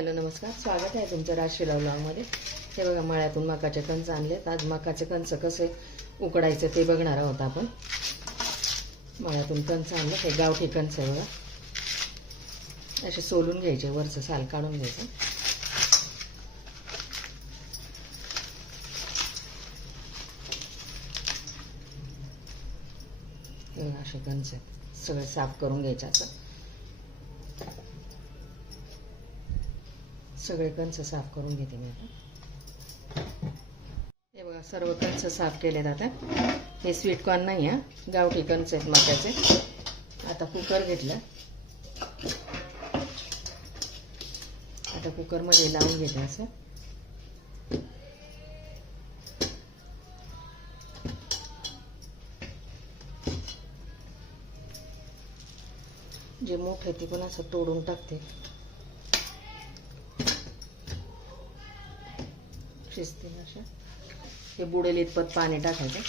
Hello नमस्कार. स्वागत आहे तुमच्या राजशिला ब्लॉगमध्ये. हे बघा मळ्यातून मकाचे कणस आणलेत आज मकाचे कणस कसे उकडायचे ते बघणार आहोत आपण. मळ्यातून कणस आणलं हे गावठी कणस आहे बघा. असे सोलून घ्यायचे वरचं साल काढून घ्यायचं. हे असे कणस आहेत. सगळे साफ करून घ्यायचे असं सगळे कंच साफ करून घेते मी आता. हे बघा सर्व कंच साफ केले आता. हे स्वीट कॉर्न नाही हा. गावठी कंच आहेत मक्याचे. आता कुकर घेतलं. आता कुकरमध्ये लावून घेते असं. जे मोठ आहे ते पण असं तोडून टाकते. शिजतील अशा. हे बुडेल इतपत पाणी टाकायचं.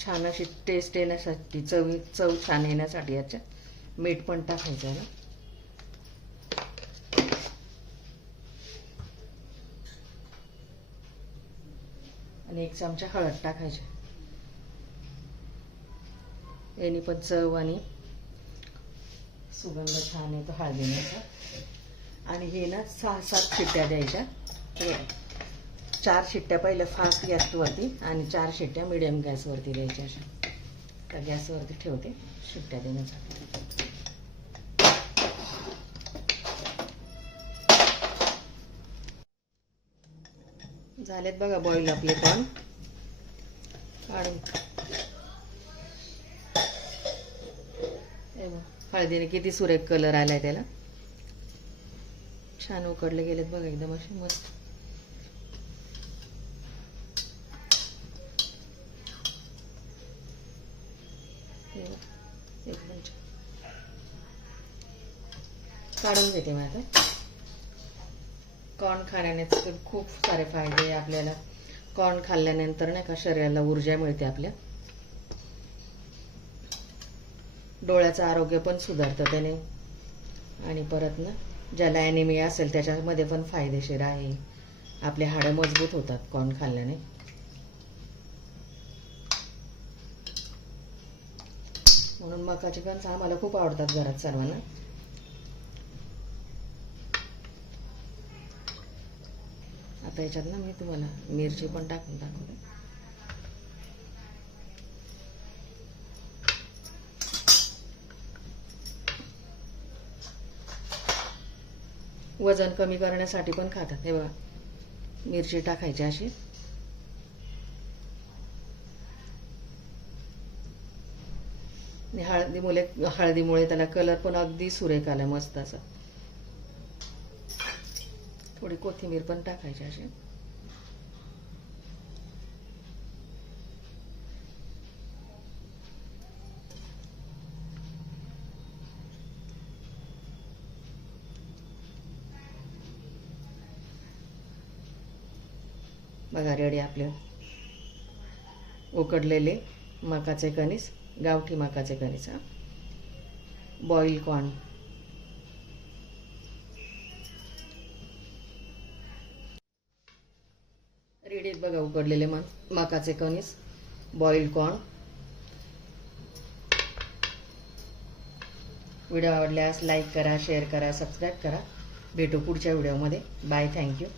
छान अशी टेस्ट येण्यासाठी चवी चव छान येण्यासाठी याच्यात मीठ पण टाकायचं ना आणि एक चमचा हळद टाकायची. याने पण चव आणि सुगंध छान येतो हळदीण्याचा आणि हे ना सहा सात शिट्ट्या द्यायच्या. हे चार शिट्ट्या पहिल्या फास्ट गॅसवरती आणि चार शिट्ट्या मिडियम गॅसवरती द्यायच्या अशा. तर गॅसवरती ठेवते शिट्ट्या देण्यासाठी. झालेत बघा बॉईल आपले पण. काढून हे बघ, हळदीने किती सुरेख कलर आलाय त्याला. छान उकडले गेलेत बघा एकदम असे मस्त. एकदम छान. काढून घेते मी आता. कॉर्न खाण्याने खूप सारे फायदे आहे आपल्याला. कॉर्न खाल्ल्यानंतर नाही का शरीराला ऊर्जा मिळते आपल्या. डोळ्याचं आरोग्य पण सुधारतं त्याने. आणि परत ना ज्याला ॲनिमिया असेल त्याच्यामध्ये पण फायदेशीर आहे. आपले हाडं मजबूत होतात कॉर्न खाल्ल्याने. म्हणून मकाची कणस आम्हाला खूप आवडतात घरात सर्वांना. आता याच्यात ना मी तुम्हाला मिरची पण टाकून दाखवते. वजन कमी करण्यासाठी पण खातात. हे बघा. मिरची टाकायची अशी. हळदीमुळे हळदीमुळे त्याला कलर पण अगदी सुरेख आला मस्त असा. थोडी कोथिंबीर पण टाकायची अशी. बघा रेडी आपले. उकडलेले मकाचे कणीस गावठी मकाचे कणीस हा. बॉईल कॉर्न रेडीत बघा उकडलेले म मकाचे कणीस. बॉईल कॉर्न व्हिडिओ आवडल्यास लाईक करा शेअर करा सबस्क्राईब करा. भेटू पुढच्या व्हिडिओमध्ये बाय थँक्यू